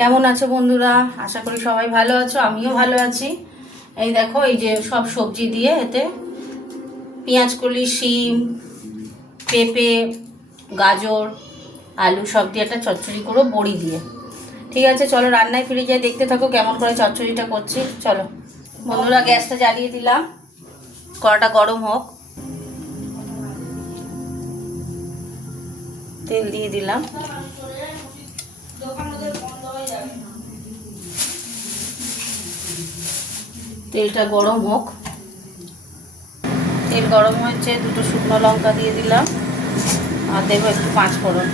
কেমন আছো বন্ধুরা? আশা করি সবাই ভালো আছো, আমিও ভালো আছি। এই দেখো, এই যে সব সবজি দিয়ে এতে পেঁয়াজ কলি, শিম, পেঁপে, গাজর, আলু সব দিয়ে একটা চচ্চড়ি করো বড়ি দিয়ে। ঠিক আছে, চলো রান্নায় ফিরে যাই, দেখতে থাকো কেমন করে চচ্চড়িটা করছি। চলো বন্ধুরা, গ্যাসটা জ্বালিয়ে দিলাম, কড়াটা গরম হোক। তেল দিয়ে দিলাম। তেলটা গরম হোক। তেল গরম হয়েছে, দুটো শুকনো লঙ্কা দিয়ে দিলাম আর দেবো একটু 5 ফোড়ন।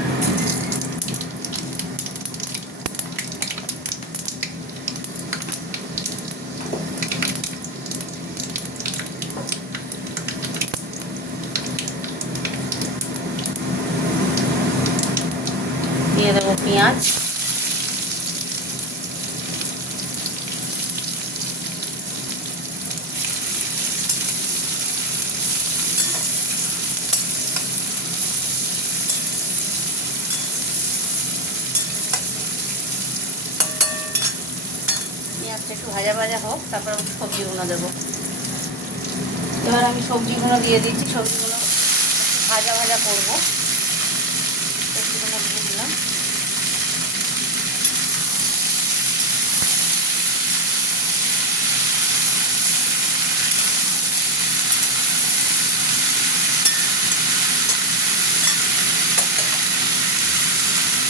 দিয়ে দেবো পেঁয়াজ, পেঁয়াজটা একটু ভাজা ভাজা হোক, তারপর সবজিগুলো দেবো। এবার আমি সবজিগুলো দিয়ে দিচ্ছি, সবজিগুলো ভাজা ভাজা করবো। সবজিগুলো দিয়ে দিলাম।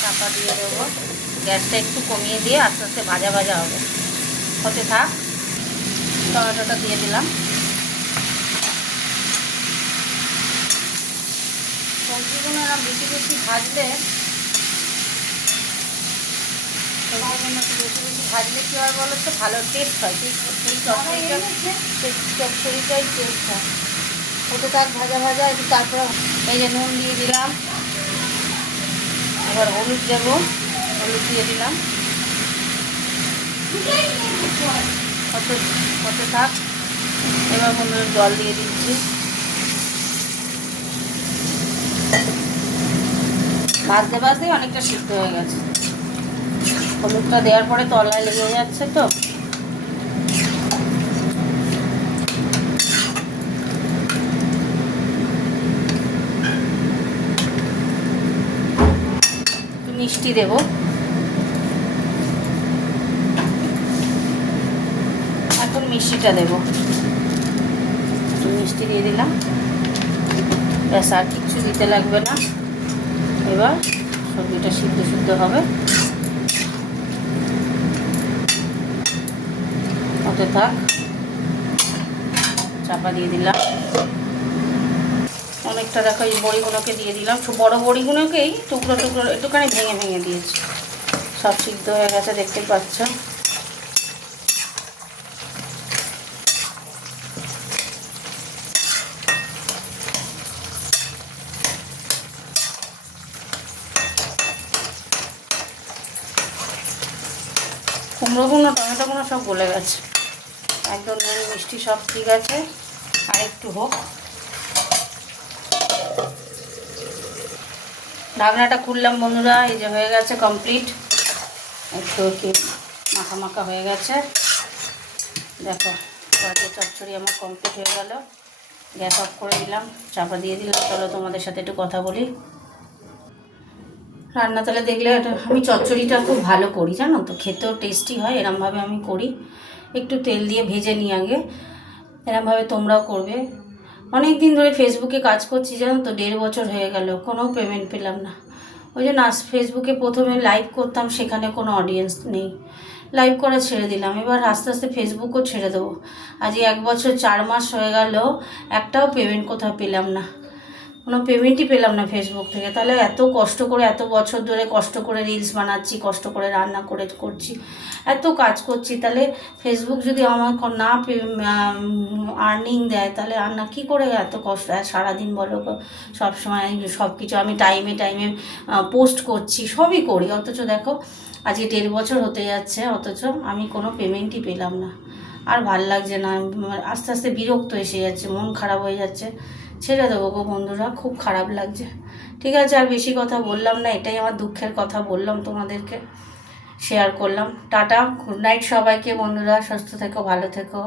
চাপা দিয়ে দেবো, গ্যাসটা একটু কমিয়ে দিয়ে আস্তে আস্তে ভাজা ভাজা হবে, হতে থাক। টমেটোটা দিয়ে দিলাম। সবজিগুলো এরকম বেশি বেশি ভাজলে কী হয় বলো তো, ভালো টেস্ট হয়। সেই চচ্চড়িটাই টেস্ট হয়। হতে থাক ভাজা ভাজা। একটু তারপরে এই যে নুন দিয়ে দিলাম, এবার হলুদ দেবো, হলুদ দিয়ে দিলাম। হতে থাক। এবার হলুদ জল দিয়ে দিচ্ছি। ভাজতে ভাজতেই অনেকটা সিদ্ধ হয়ে গেছে। হলুদটা দেওয়ার পরে তলায় লেগে যাচ্ছে তো। একটু মিষ্টি দেবো, এখন মিষ্টিটা দেবো। একটু মিষ্টি দিয়ে দিলাম, ব্যাস, আর কিচ্ছু দিতে লাগবে না। এবার সবজিটা সিদ্ধ সিদ্ধ হবে, হতে থাক। চাপা দিয়ে দিলাম। অনেকটা দেখো, এই বড়িগুলোকে দিয়ে দিলাম, বড় বড়িগুলোকেই টুকরো টুকরো একটুখানি ভেঙে ভেঙে দিয়েছি। সব সিদ্ধ হয়ে গেছে, দেখতে পাচ্ছ। কুমড়োগুলো, টমেটোগুলো সব গলে গেছে একদম, নুন মিষ্টি সব ঠিক আছে। আর একটু হোক। ঢাকনাটা খুললাম বন্ধুরা, এই যে হয়ে গেছে কমপ্লিট। একটু কি মাখা মাখা হয়ে গেছে, দেখো। চচ্চড়ি আমার কমপ্লিট হয়ে গেল। গ্যাস অফ করে দিলাম, চাপা দিয়ে দিলাম। চলো তোমাদের সাথে একটু কথা বলি। রান্না তাহলে দেখলে, আমি চচ্চড়িটা খুব ভালো করি, জানো তো, খেতেও টেস্টি হয়। এরমভাবে আমি করি, একটু তেল দিয়ে ভেজে নিই আগে। এরমভাবে তোমরাও করবে। অনেক দিন ধরে ফেসবুকে কাজ করছি, জানো তো, 1.5 বছর হয়ে গেল, কোনো পেমেন্ট পেলাম না। ওই জন্য ফেসবুকে প্রথমে লাইভ করতাম, সেখানে কোনো অডিয়েন্স নেই, লাইভ করা ছেড়ে দিলাম। এবার আস্তে আস্তে ফেসবুকও ছেড়ে দেবো। আজ 1 বছর 4 মাস হয়ে গেল, একটাও পেমেন্ট কোথাও পেলাম না, কোনো পেমেন্টই পেলাম না ফেসবুক থেকে। তাহলে এত কষ্ট করে, এত বছর ধরে কষ্ট করে রিলস বানাচ্ছি, কষ্ট করে রান্না করছি, এত কাজ করছি, তাহলে ফেসবুক যদি আমার না আর্নিং দেয়, তাহলে আর না কী করে এত কষ্ট। সারাদিন বলো, সবসময় সব কিছু আমি টাইমে টাইমে পোস্ট করছি, সবই করি, অথচ দেখো আজকে 1.5 বছর হতে যাচ্ছে, অথচ আমি কোনো পেমেন্টই পেলাম না। আর ভাল লাগছে না, আস্তে আস্তে বিরক্ত এসে যাচ্ছে, মন খারাপ হয়ে যাচ্ছে। ছেড়ে দেবো গো বন্ধুরা, খুব খারাপ লাগছে। ঠিক আছে, আর বেশি কথা বললাম না, এটাই আমার দুঃখের কথা বললাম তোমাদেরকে। শেয়ার করলাম। টাটা, গুড নাইট সবাইকে বন্ধুরা, সুস্থ থেকো, ভালো থেকো।